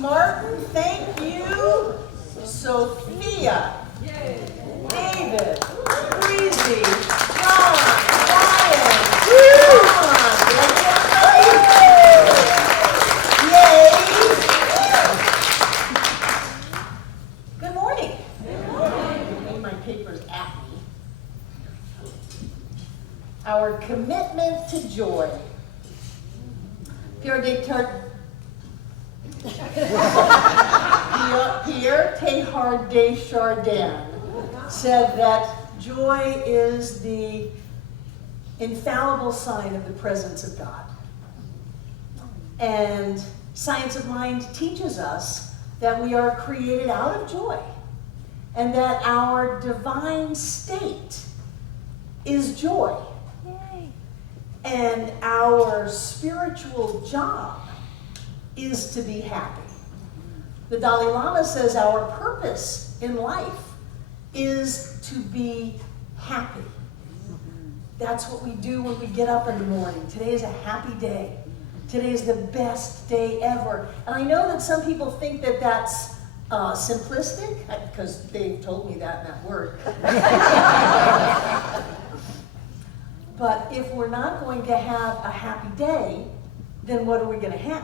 Martin. Thank you. Sophia. David. Breezy. John. Ryan. Yay. Good morning. I made my papers at me. Our commitment to joy. Pierre Teilhard de Chardin said that joy is the infallible sign of the presence of God. And Science of Mind teaches us that we are created out of joy and that our divine state is joy. And our spiritual job is to be happy. The Dalai Lama says our purpose in life is to be happy. That's what we do when we get up in the morning. Today is a happy day. Today is the best day ever. And I know that some people think that that's simplistic, because they've told me that in that word. But if we're not going to have a happy day, then what are we going to have?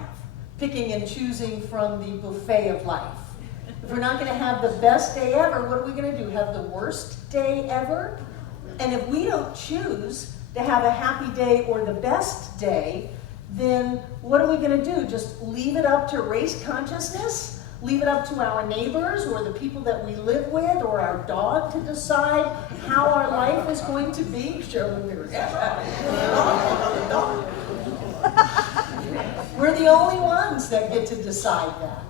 Picking and choosing from the buffet of life. If we're not going to have the best day ever, what are we going to do? Have the worst day ever? And if we don't choose to have a happy day or the best day, then what are we going to do? Just leave it up to race consciousness? Leave it up to our neighbors or the people that we live with or our dog to decide how our life is going to be? We're the only ones that get to decide that.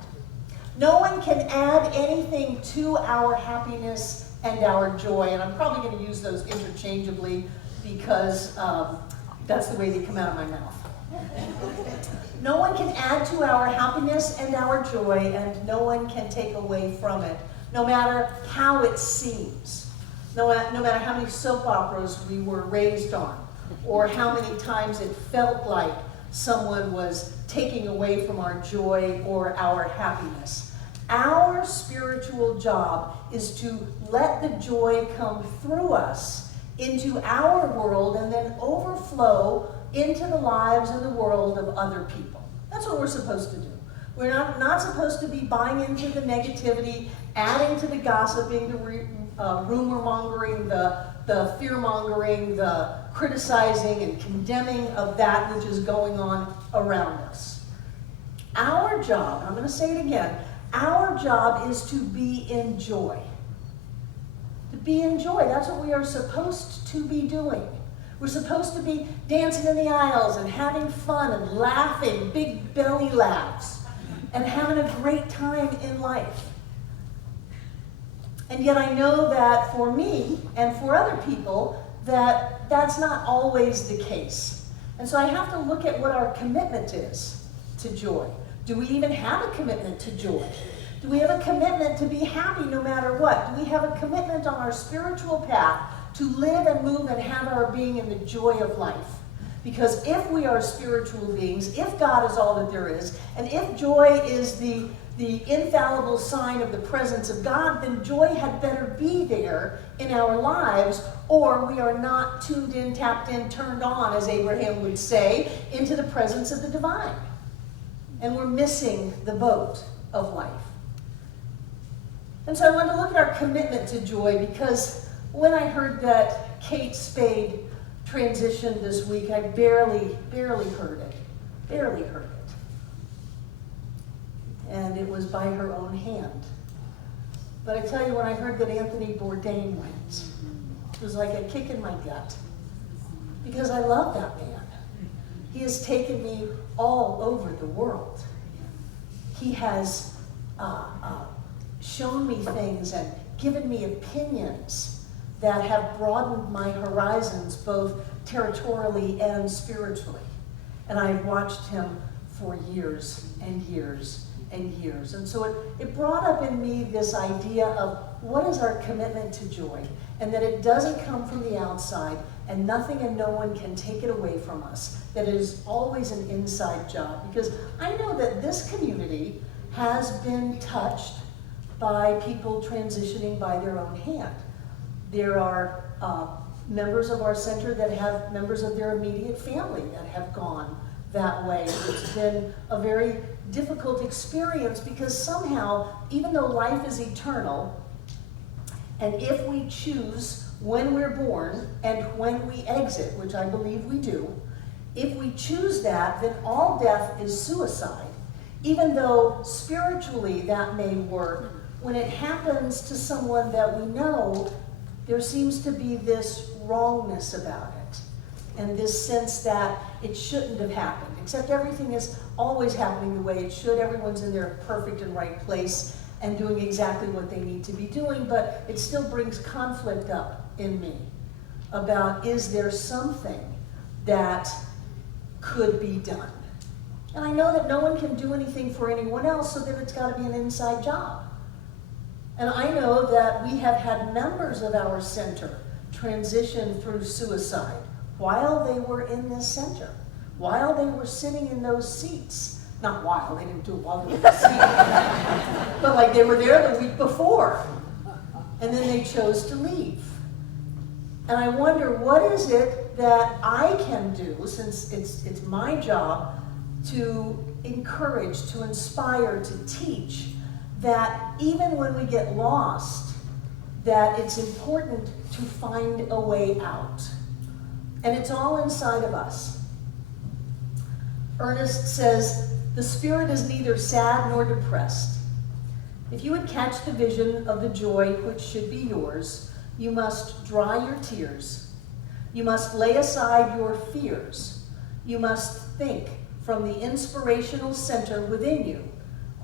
No one can add anything to our happiness and our joy, and I'm probably going to use those interchangeably because that's the way they come out of my mouth. No one can add to our happiness and our joy, and no one can take away from it, no matter how it seems, no matter how many soap operas we were raised on, or how many times it felt like someone was taking away from our joy or our happiness. Our spiritual job is to let the joy come through us into our world and then overflow into the lives and the world of other people. That's what we're supposed to do. We're not supposed to be buying into the negativity, adding to the gossiping, the rumor mongering, the fear mongering, the criticizing and condemning of that which is going on around us. Our job, I'm going to say it again, our job is to be in joy. To be in joy, that's what we are supposed to be doing. We're supposed to be dancing in the aisles and having fun and laughing, big belly laughs, and having a great time in life. And yet I know that for me and for other people, that that's not always the case. And so I have to look at what our commitment is to joy. Do we even have a commitment to joy? Do we have a commitment to be happy no matter what? Do we have a commitment on our spiritual path to live and move and have our being in the joy of life? Because if we are spiritual beings, if God is all that there is, and if joy is the infallible sign of the presence of God, then joy had better be there in our lives, or we are not tuned in, tapped in, turned on, as Abraham would say, into the presence of the divine. And we're missing the boat of life. And so I want to look at our commitment to joy, because when I heard that Kate Spade transitioned this week, I barely heard it. Barely heard it. And it was by her own hand. But I tell you, when I heard that Anthony Bourdain went, it was like a kick in my gut. Because I love that man. He has taken me all over the world. He has shown me things and given me opinions that have broadened my horizons both territorially and spiritually. And I've watched him for years and years and years. And so it brought up in me this idea of what is our commitment to joy, and that it doesn't come from the outside, and nothing and no one can take it away from us, that it is always an inside job. Because I know that this community has been touched by people transitioning by their own hand. There are members of our center that have members of their immediate family that have gone that way. It's been a very difficult experience because somehow, even though life is eternal, and if we choose when we're born and when we exit, which I believe we do, if we choose that, then all death is suicide. Even though spiritually that may work, when it happens to someone that we know, there seems to be this wrongness about it, and this sense that it shouldn't have happened, except everything is always happening the way it should. Everyone's in their perfect and right place and doing exactly what they need to be doing, but it still brings conflict up in me about, is there something that could be done? And I know that no one can do anything for anyone else, so then it's got to be an inside job. And I know that we have had members of our center transition through suicide while they were in this center, while they were sitting in those seats. Not while, they didn't do it while they were in the seat, but like they were there the week before, and then they chose to leave. And I wonder, what is it that I can do, since it's my job to encourage, to inspire, to teach, that even when we get lost, that it's important to find a way out. And it's all inside of us. Ernest says, the spirit is neither sad nor depressed. If you would catch the vision of the joy which should be yours, you must dry your tears. You must lay aside your fears. You must think from the inspirational center within you,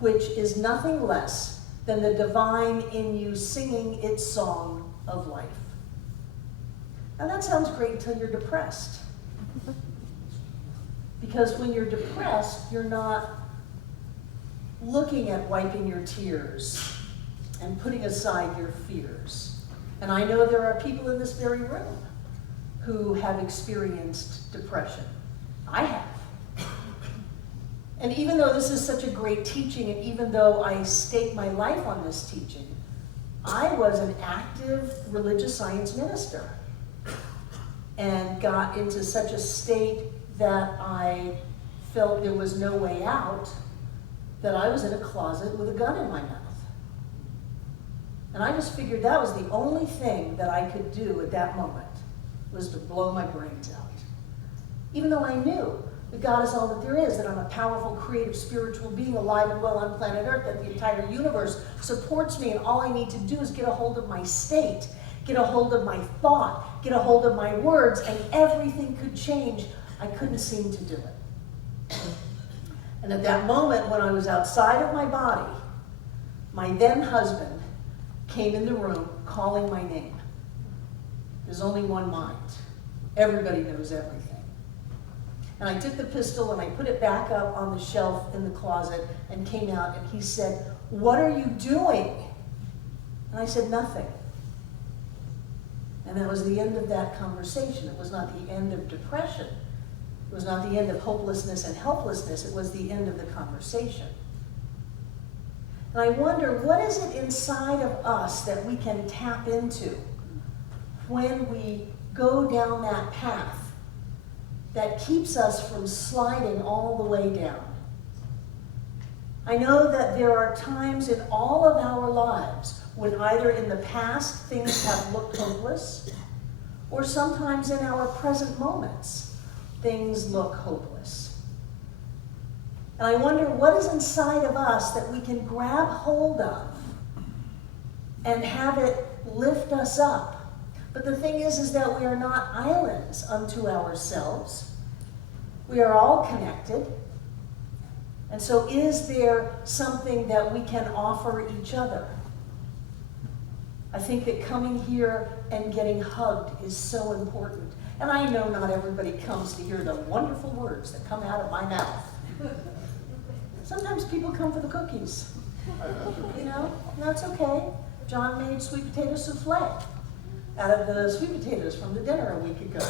which is nothing less than the divine in you singing its song of life. Now that sounds great until you're depressed. Because when you're depressed, you're not looking at wiping your tears and putting aside your fears. And I know there are people in this very room who have experienced depression. I have. And even though this is such a great teaching, and even though I stake my life on this teaching, I was an active religious science minister and got into such a state that I felt there was no way out, that I was in a closet with a gun in my mouth. And I just figured that was the only thing that I could do at that moment, was to blow my brains out. Even though I knew that God is all that there is, that I'm a powerful, creative, spiritual being alive and well on planet Earth, that the entire universe supports me, and all I need to do is get a hold of my state, get a hold of my thought, get a hold of my words, and everything could change. I couldn't seem to do it. And at that moment, when I was outside of my body, my then husband came in the room calling my name. There's only one mind. Everybody knows everything. And I took the pistol and I put it back up on the shelf in the closet and came out, and he said, "What are you doing?" And I said, "Nothing." And that was the end of that conversation. It was not the end of depression. It was not the end of hopelessness and helplessness. It was the end of the conversation. And I wonder, what is it inside of us that we can tap into when we go down that path that keeps us from sliding all the way down? I know that there are times in all of our lives when either in the past things have looked hopeless, or sometimes in our present moments things look hopeless. And I wonder, what is inside of us that we can grab hold of and have it lift us up? But the thing is that we are not islands unto ourselves. We are all connected. And so is there something that we can offer each other? I think that coming here and getting hugged is so important. And I know not everybody comes to hear the wonderful words that come out of my mouth. Sometimes people come for the cookies, you know, and that's okay. John made sweet potato souffle out of the sweet potatoes from the dinner a week ago.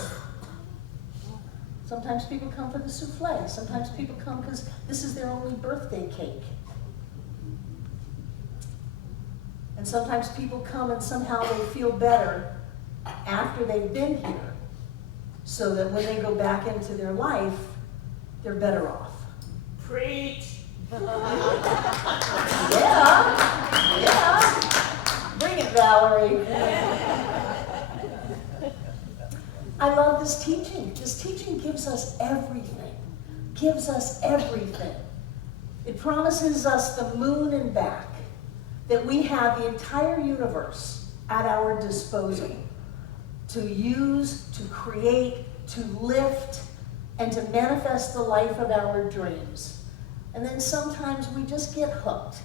Sometimes people come for the souffle. Sometimes people come because this is their only birthday cake. And sometimes people come and somehow they feel better after they've been here, so that when they go back into their life, they're better off. Preach. Yeah. Bring it, Valerie. I love this teaching. This teaching gives us everything. Gives us everything. It promises us the moon and back, that we have the entire universe at our disposal to use, to create, to lift, and to manifest the life of our dreams. And then sometimes we just get hooked.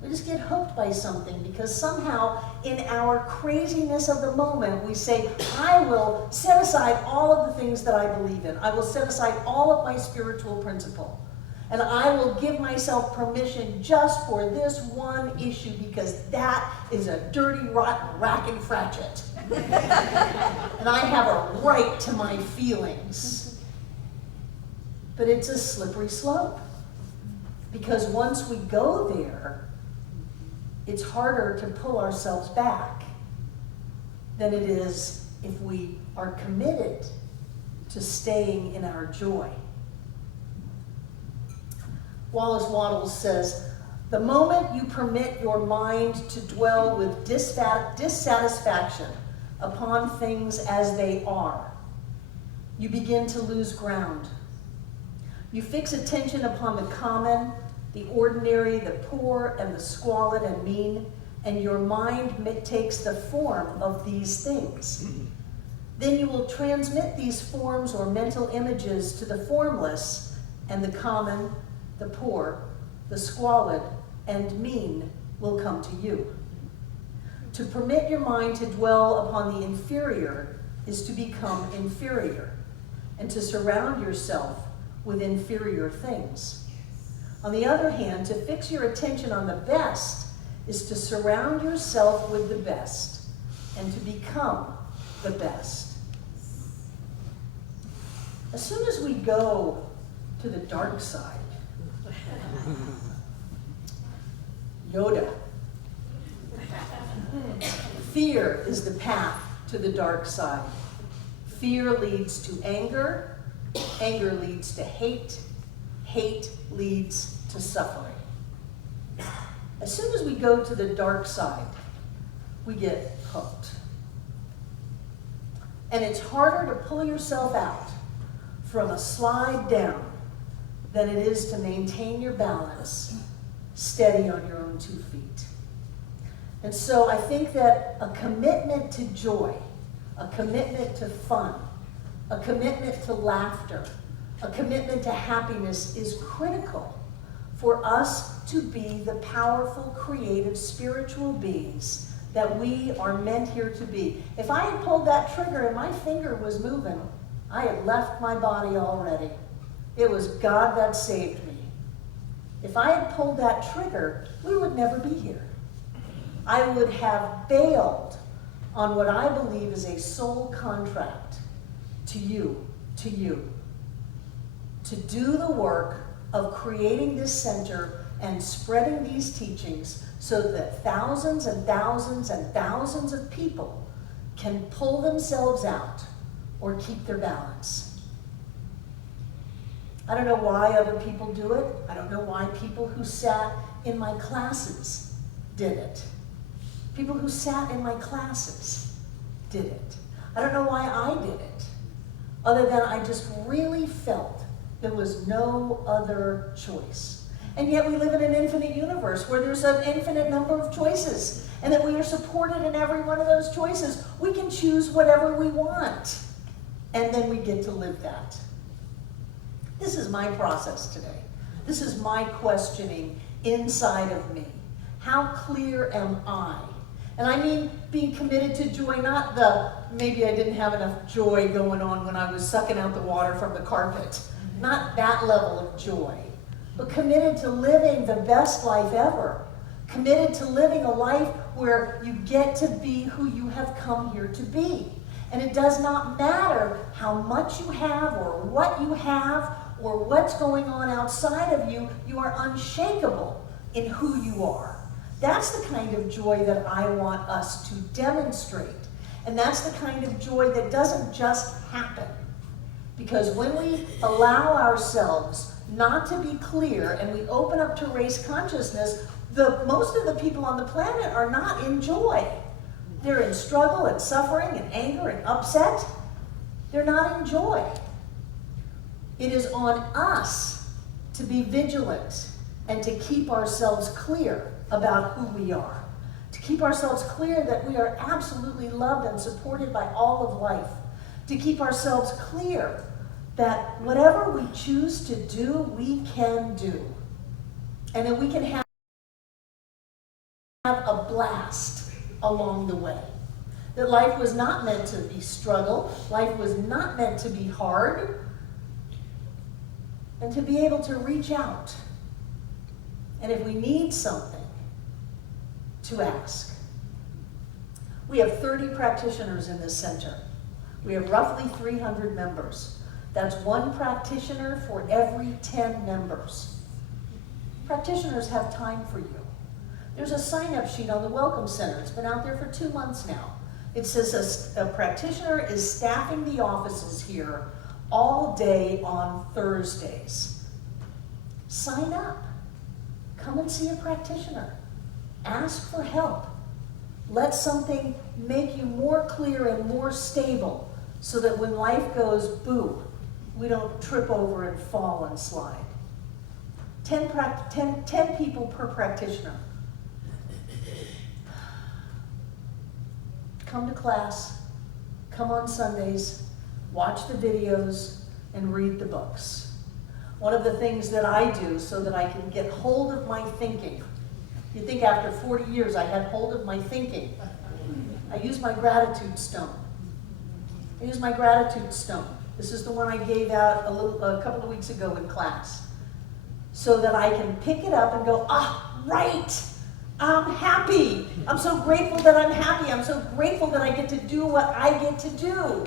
We just get hooked by something because somehow in our craziness of the moment, we say, I will set aside all of the things that I believe in. I will set aside all of my spiritual principle. And I will give myself permission just for this one issue because that is a dirty, rotten rack and fratchet. And I have a right to my feelings. But it's a slippery slope. Because once we go there, it's harder to pull ourselves back than it is if we are committed to staying in our joy. Wallace Wattles says, the moment you permit your mind to dwell with dissatisfaction upon things as they are, you begin to lose ground. You fix attention upon the common, the ordinary, the poor, and the squalid and mean, and your mind takes the form of these things. Then you will transmit these forms or mental images to the formless, and the common, the poor, the squalid, and mean will come to you. To permit your mind to dwell upon the inferior is to become inferior, and to surround yourself with inferior things. On the other hand, to fix your attention on the best is to surround yourself with the best and to become the best. As soon as we go to the dark side, Yoda, fear is the path to the dark side. Fear leads to anger, anger leads to hate, hate leads to suffering. As soon as we go to the dark side, we get hooked. And it's harder to pull yourself out from a slide down than it is to maintain your balance steady on your own 2 feet. And so I think that a commitment to joy, a commitment to fun, a commitment to laughter, a commitment to happiness is critical for us to be the powerful, creative, spiritual beings that we are meant here to be. If I had pulled that trigger and my finger was moving, I had left my body already. It was God that saved me. If I had pulled that trigger, we would never be here. I would have bailed on what I believe is a soul contract to you, to do the work of creating this center and spreading these teachings so that thousands and thousands and thousands of people can pull themselves out or keep their balance. I don't know why other people do it. I don't know why people who sat in my classes did it. People who sat in my classes did it. I don't know why I did it, other than I just really felt there was no other choice. And yet we live in an infinite universe where there's an infinite number of choices, and that we are supported in every one of those choices. We can choose whatever we want, and then we get to live that. This is my process today. This is my questioning inside of me. How clear am I? And I mean being committed to joy, not the, maybe I didn't have enough joy going on when I was sucking out the water from the carpet. Not that level of joy. But committed to living the best life ever. Committed to living a life where you get to be who you have come here to be. And it does not matter how much you have or what you have or what's going on outside of you. You are unshakable in who you are. That's the kind of joy that I want us to demonstrate. And that's the kind of joy that doesn't just happen. Because when we allow ourselves not to be clear and we open up to race consciousness, most of the people on the planet are not in joy. They're in struggle and suffering and anger and upset. They're not in joy. It is on us to be vigilant and to keep ourselves clear about who we are. To keep ourselves clear that we are absolutely loved and supported by all of life. To keep ourselves clear that whatever we choose to do, we can do. And that we can have a blast along the way. That life was not meant to be struggle. Life was not meant to be hard. And to be able to reach out. And if we need something, to ask. We have 30 practitioners in this center. We have roughly 300 members. That's one practitioner for every 10 members. Practitioners have time for you. There's a sign-up sheet on the Welcome Center. It's been out there for 2 months now. It says a practitioner is staffing the offices here all day on Thursdays. Sign up. Come and see a practitioner. Ask for help. Let something make you more clear and more stable so that when life goes boo, we don't trip over and fall and slide. 10 people per practitioner. Come to class, come on Sundays, watch the videos, and read the books. One of the things that I do so that I can get hold of my thinking. You'd think after 40 years I had hold of my thinking. I use my gratitude stone. I use my gratitude stone. This is the one I gave out a couple of weeks ago in class. So that I can pick it up and go, right, I'm happy. I'm so grateful that I'm happy. I'm so grateful that I get to do what I get to do.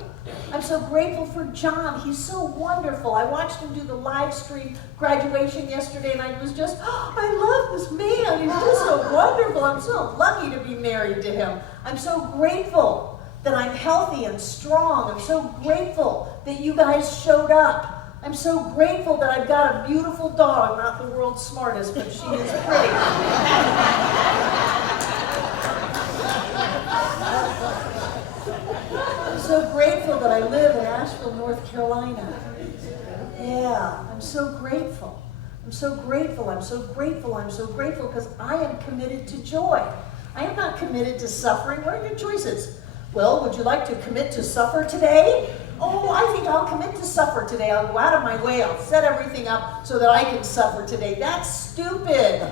I'm so grateful for John. He's so wonderful. I watched him do the live stream graduation yesterday and I was just, I love this man. He's just so wonderful. I'm so lucky to be married to him. I'm so grateful that I'm healthy and strong. I'm so grateful that you guys showed up. I'm so grateful that I've got a beautiful dog, not the world's smartest, but she is pretty. I'm so grateful that I live in Asheville, North Carolina. Yeah, I'm so grateful. I'm so grateful, I'm so grateful, I'm so grateful because I am committed to joy. I am not committed to suffering. What are your choices? Well, would you like to commit to suffer today? Oh, I think I'll commit to suffer today. I'll go out of my way. I'll set everything up so that I can suffer today. That's stupid.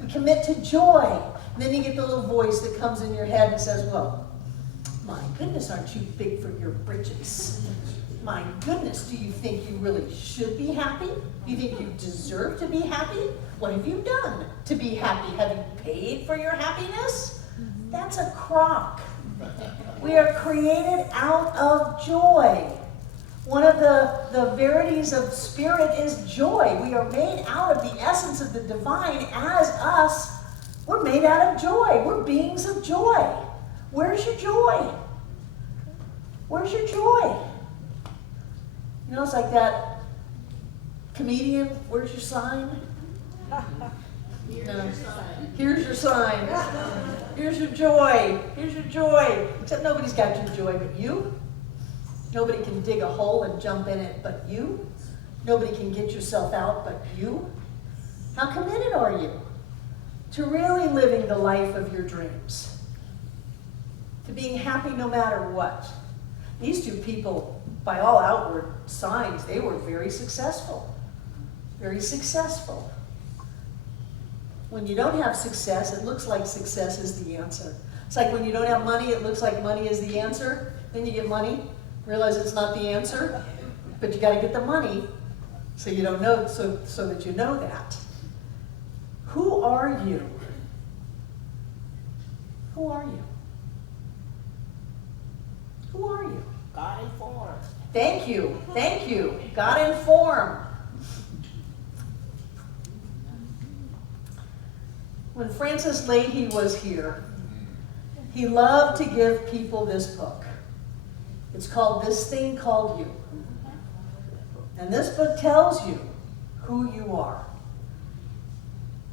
We commit to joy. And then you get the little voice that comes in your head and says, well, my goodness, aren't you big for your britches? My goodness, do you think you really should be happy? Do you think you deserve to be happy? What have you done to be happy? Have you paid for your happiness? That's a crock. We are created out of joy. One of the verities of spirit is joy. We are made out of the essence of the divine as us. We're made out of joy. We're beings of joy. Where's your joy? Where's your joy? You know, it's like that comedian, where's your sign? No. Here's your sign. Here's your joy. Here's your joy. Except nobody's got your joy but you. Nobody can dig a hole and jump in it but you. Nobody can get yourself out but you. How committed are you to really living the life of your dreams? To being happy no matter what? These two people, by all outward signs, they were very successful. Very successful. When you don't have success, it looks like success is the answer. It's like when you don't have money, it looks like money is the answer. Then you get money, realize it's not the answer, but you got to get the money so you don't know, so that you know that. Who are you? Who are you? Who are you? God informed. Thank you. Thank you. God informed. When Francis Leahy was here, he loved to give people this book. It's called This Thing Called You. And this book tells you who you are.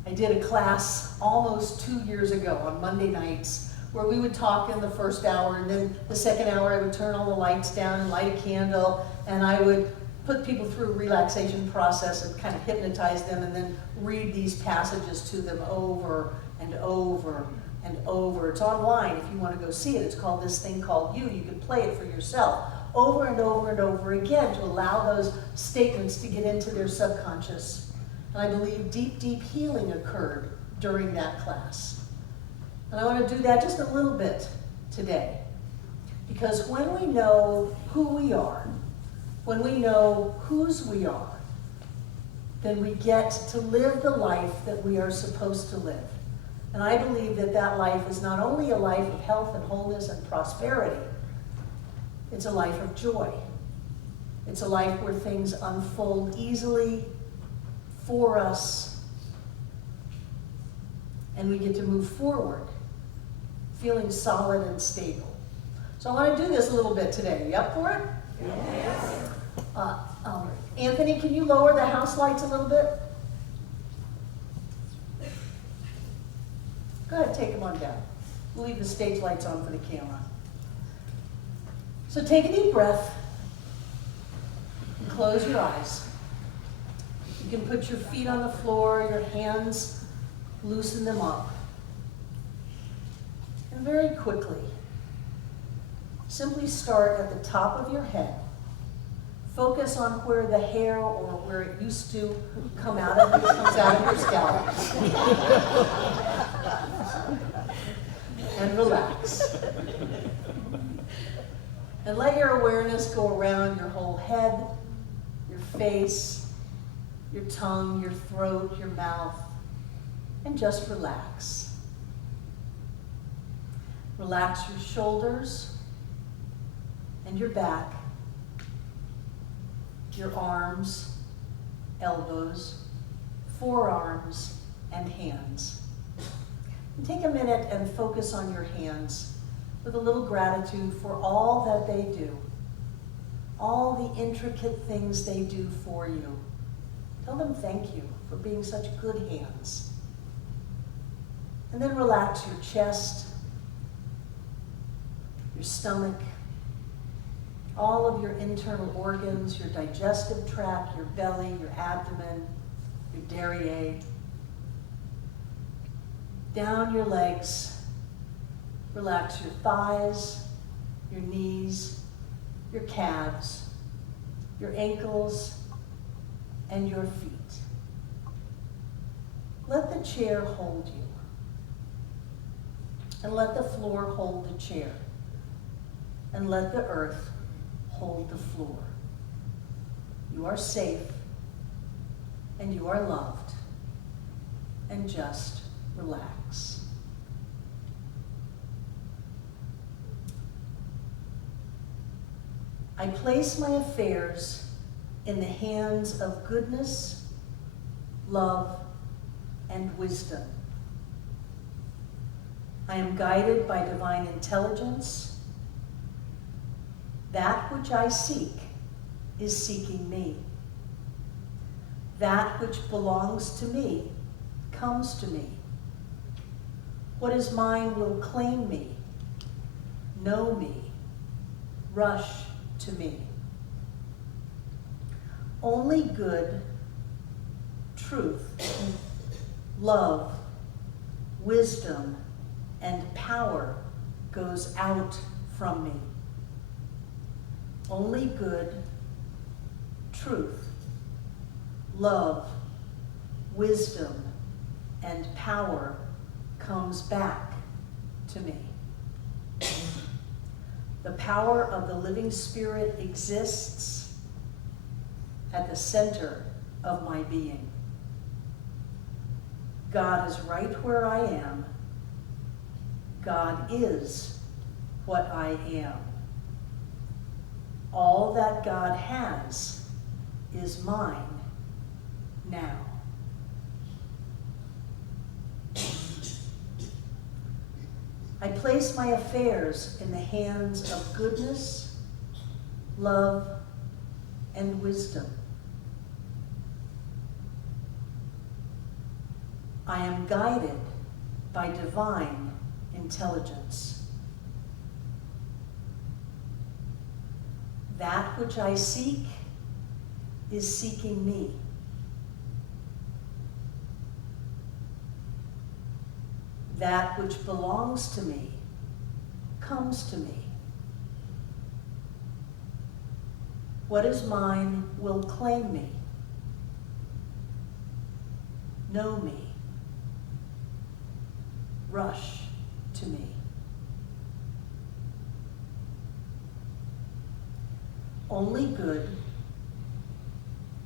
I did a class almost 2 years ago on Monday nights where we would talk in the first hour, and then the second hour I would turn all the lights down and light a candle, and I would put people through a relaxation process and kind of hypnotize them, and then read these passages to them over and over and over. It's online if you want to go see it. It's called This Thing Called You. You can play it for yourself over and over and over again to allow those statements to get into their subconscious. And I believe deep, deep healing occurred during that class. And I want to do that just a little bit today. Because when we know who we are, when we know whose we are, then we get to live the life that we are supposed to live. And I believe that that life is not only a life of health and wholeness and prosperity, it's a life of joy. It's a life where things unfold easily for us, and we get to move forward, feeling solid and stable. So I want to do this a little bit today. You up for it? Yes. Anthony, can you lower the house lights a little bit? Go ahead, take them on down. We'll leave the stage lights on for the camera. So take a deep breath and close your eyes. You can put your feet on the floor, your hands, loosen them up. And very quickly, simply start at the top of your head. Focus on where the hair or where it used to come out of it comes out of your scalp. And relax. And let your awareness go around your whole head, your face, your tongue, your throat, your mouth, and just relax. Relax your shoulders and your back, your arms, elbows, forearms, and hands. And take a minute and focus on your hands with a little gratitude for all that they do, all the intricate things they do for you. Tell them thank you for being such good hands. And then relax your chest, your stomach, all of your internal organs, your digestive tract, your belly, your abdomen, your derriere. Down your legs, relax your thighs, your knees, your calves, your ankles, and your feet. Let the chair hold you, and let the floor hold the chair, and let the earth hold the floor. You are safe, and you are loved, and just relax. I place my affairs in the hands of goodness, love, and wisdom. I am guided by divine intelligence. That which I seek is seeking me. That which belongs to me comes to me. What is mine will claim me, know me, rush to me. Only good, truth, love, wisdom, and power goes out from me. Only good, truth, love, wisdom, and power comes back to me. The power of the living spirit exists at the center of my being. God is right where I am. God is what I am. All that God has is mine now. I place my affairs in the hands of goodness, love, and wisdom. I am guided by divine intelligence. That which I seek is seeking me. That which belongs to me comes to me. What is mine will claim me, know me, rush to me. Only good,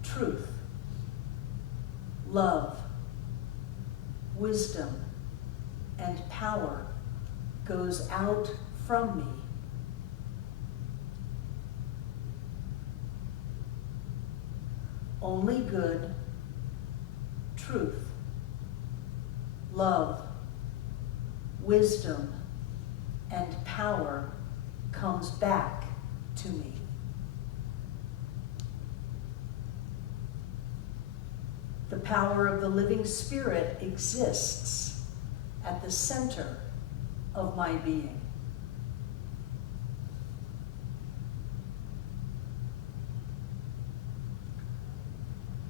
truth, love, wisdom, and power goes out from me. Only good, truth, love, wisdom, and power comes back to me. The power of the living Spirit exists at the center of my being.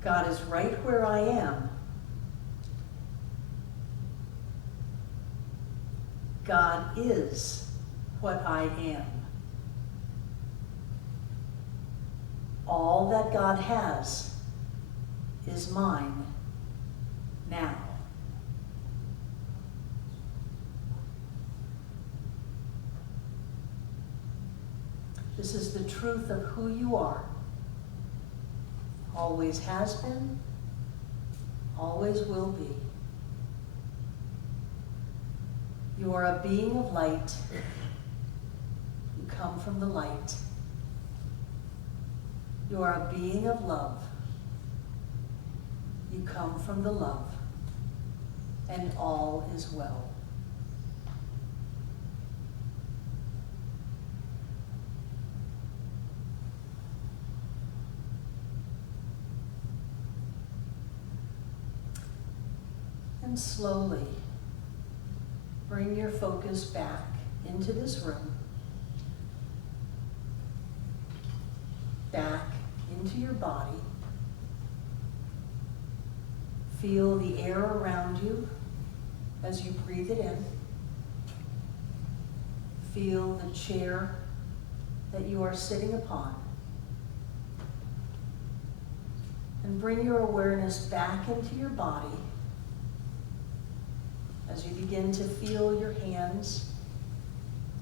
God is right where I am. God is what I am. All that God has is mine now. This is the truth of who you are. Always has been, always will be. You are a being of light. You come from the light. You are a being of love. You come from the love. And all is well. And slowly bring your focus back into this room, back into your body. Feel the air around you as you breathe it in. Feel the chair that you are sitting upon. And bring your awareness back into your body as you begin to feel your hands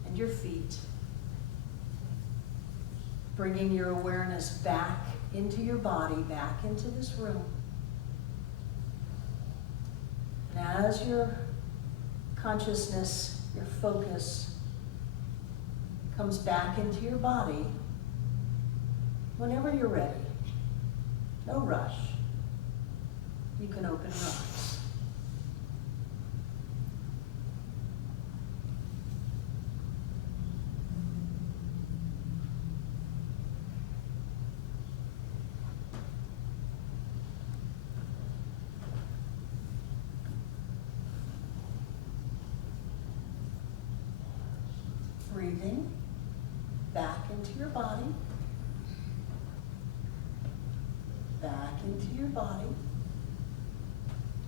and your feet, bringing your awareness back into your body, back into this room. And as your consciousness, your focus comes back into your body, whenever you're ready, no rush, you can open your eyes. Breathing back into your body, back into your body,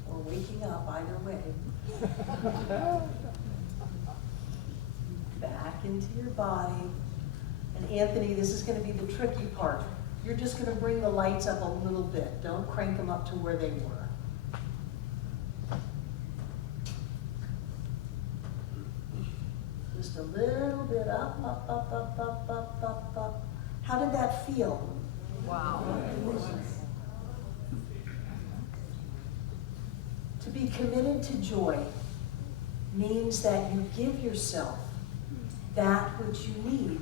or waking up either way. Back into your body. And Anthony, this is going to be the tricky part. You're just going to bring the lights up a little bit. Don't crank them up to where they were. Just a little bit up, up, up, up, up, up, up, up. How did that feel? Wow. To be committed to joy means that you give yourself that which you need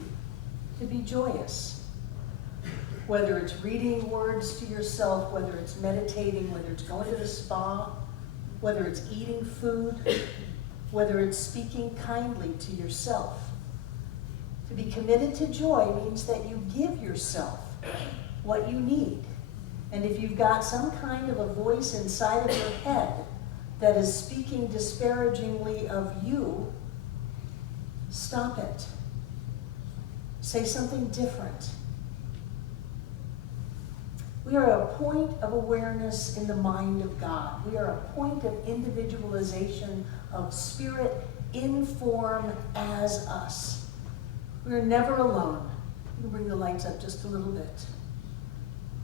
to be joyous. Whether it's reading words to yourself, whether it's meditating, whether it's going to the spa, whether it's eating food, whether it's speaking kindly to yourself. To be committed to joy means that you give yourself what you need. And if you've got some kind of a voice inside of your head that is speaking disparagingly of you, stop it. Say something different. We are a point of awareness in the mind of God. We are a point of individualization of spirit in form as us. We are never alone. You can bring the lights up just a little bit.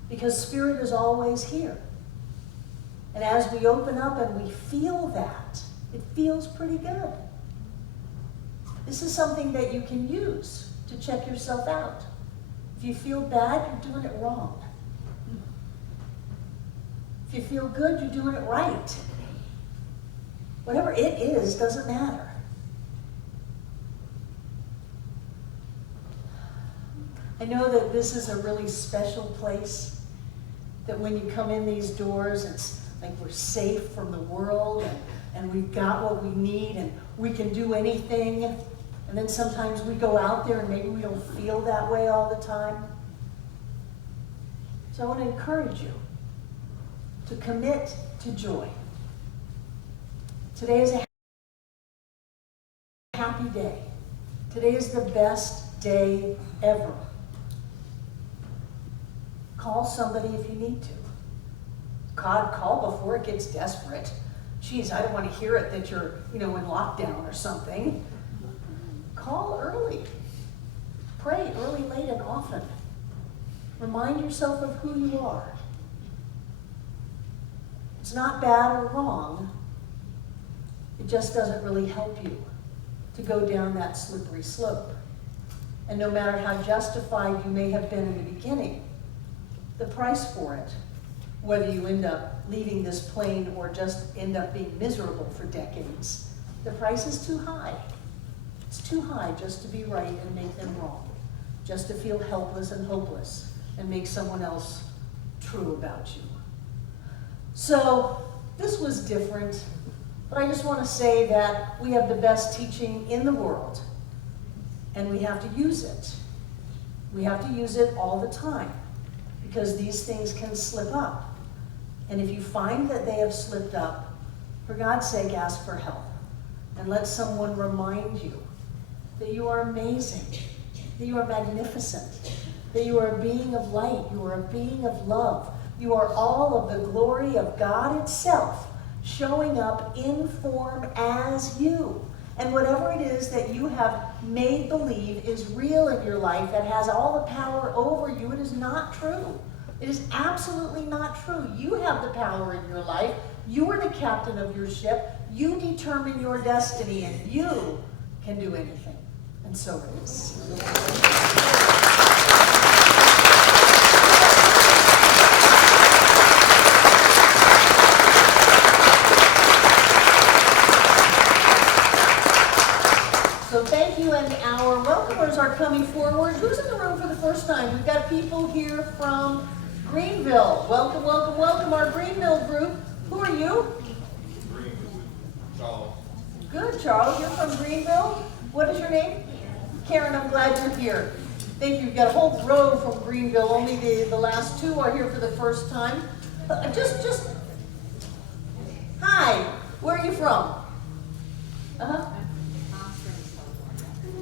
Because spirit is always here. And as we open up and we feel that, it feels pretty good. This is something that you can use to check yourself out. If you feel bad, you're doing it wrong. If you feel good, you're doing it right. Whatever it is doesn't matter. I know that this is a really special place, that when you come in these doors, it's like we're safe from the world, and we've got what we need, and we can do anything. And then sometimes we go out there and maybe we don't feel that way all the time. So I want to encourage you to commit to joy. Today is a happy day. Today is the best day ever. Call somebody if you need to. God, call before it gets desperate. Geez, I don't want to hear it that you're, in lockdown or something. Call early. Pray early, late, and often. Remind yourself of who you are. It's not bad or wrong. It just doesn't really help you to go down that slippery slope. And no matter how justified you may have been in the beginning, the price for it, whether you end up leaving this plane or just end up being miserable for decades, the price is too high. It's too high just to be right and make them wrong, just to feel helpless and hopeless and make someone else true about you. So this was different, but I just want to say that we have the best teaching in the world, and we have to use it. We have to use it all the time, because these things can slip up. And if you find that they have slipped up, for God's sake, ask for help. And let someone remind you that you are amazing, that you are magnificent, that you are a being of light, you are a being of love. You are all of the glory of God itself, showing up in form as you. And whatever it is that you have made believe is real in your life, that has all the power over you, it is not true. It is absolutely not true. You have the power in your life. You are the captain of your ship. You determine your destiny, and you can do anything. And so it is. So thank you, and our welcomers are coming forward. Who's in the room for the first time? We've got people here from Greenville. Welcome, welcome, welcome, our Greenville group. Who are you? Charles. Good, Charles. You're from Greenville. What is your name? Karen, I'm glad you're here. Thank you. You've got a whole row from Greenville. Only the last two are here for the first time. Hi. Where are you from? Uh-huh.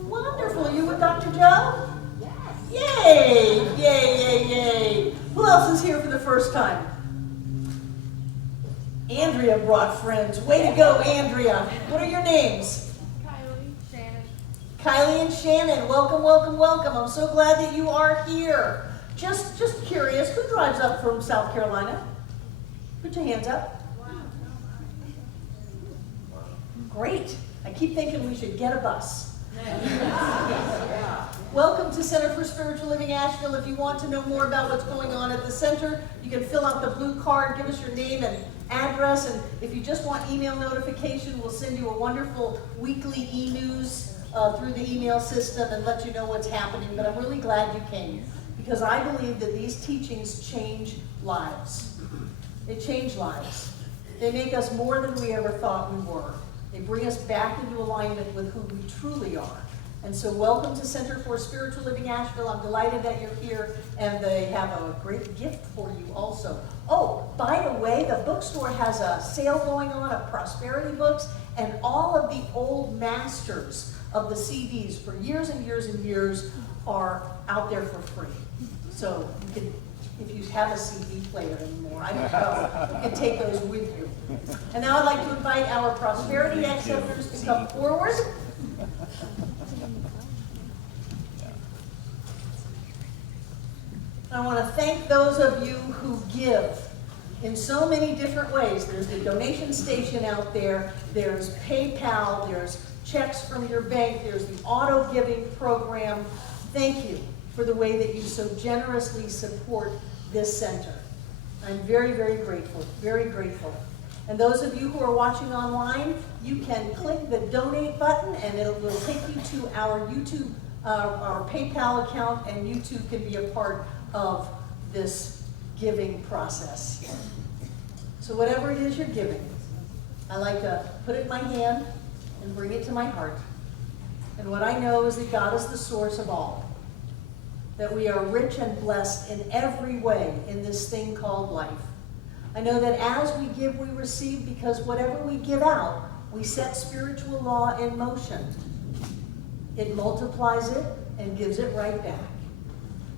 Wonderful. You with Dr. Joe? Yes. Yay! Yay, yay, yay. Who else is here for the first time? Andrea brought friends. Way to go, Andrea. What are your names? Kylie, Shannon. Kylie and Shannon. Welcome, welcome, welcome. I'm so glad that you are here. Just curious, who drives up from South Carolina? Put your hands up. Great. I keep thinking we should get a bus. Welcome to Center for Spiritual Living Asheville. If you want to know more about what's going on at the center, you can fill out the blue card, give us your name and address, and if you just want email notification, we'll send you a wonderful weekly e-news through the email system and let you know what's happening. But I'm really glad you came, because I believe that these teachings change lives. They change lives. They make us more than we ever thought we were. They bring us back into alignment with who we truly are. And so welcome to Center for Spiritual Living Asheville. I'm delighted that you're here, and they have a great gift for you also. Oh, by the way, the bookstore has a sale going on of prosperity books, and all of the old masters of the CDs for years and years and years are out there for free. So you can, if you have a CD player anymore, I don't know, you can take those with you. And now I'd like to invite our prosperity acceptors to come forward. I want to thank those of you who give in so many different ways. There's the donation station out there, there's PayPal, there's checks from your bank, there's the auto giving program. Thank you for the way that you so generously support this center. I'm very, very grateful, very grateful. And those of you who are watching online, you can click the donate button and it will take you to our YouTube, our PayPal account, and you too can be a part of this giving process. So whatever it is you're giving, I like to put it in my hand and bring it to my heart. And what I know is that God is the source of all. That we are rich and blessed in every way in this thing called life. I know that as we give, we receive, because whatever we give out, we set spiritual law in motion. It multiplies it and gives it right back.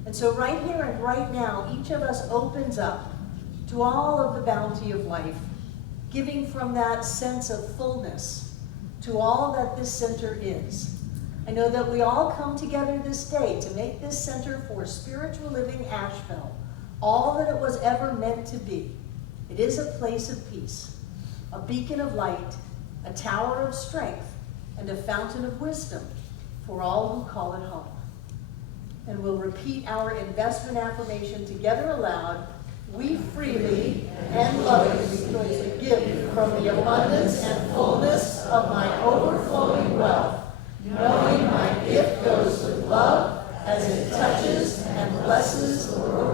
And so right here and right now, each of us opens up to all of the bounty of life, giving from that sense of fullness to all that this center is. I know that we all come together this day to make this Center for Spiritual Living Asheville all that it was ever meant to be. It is a place of peace, a beacon of light, a tower of strength, and a fountain of wisdom for all who call it home. And we'll repeat our investment affirmation together aloud. We freely and lovingly give from the abundance and fullness of my overflowing wealth, knowing my gift goes with love as it touches and blesses the world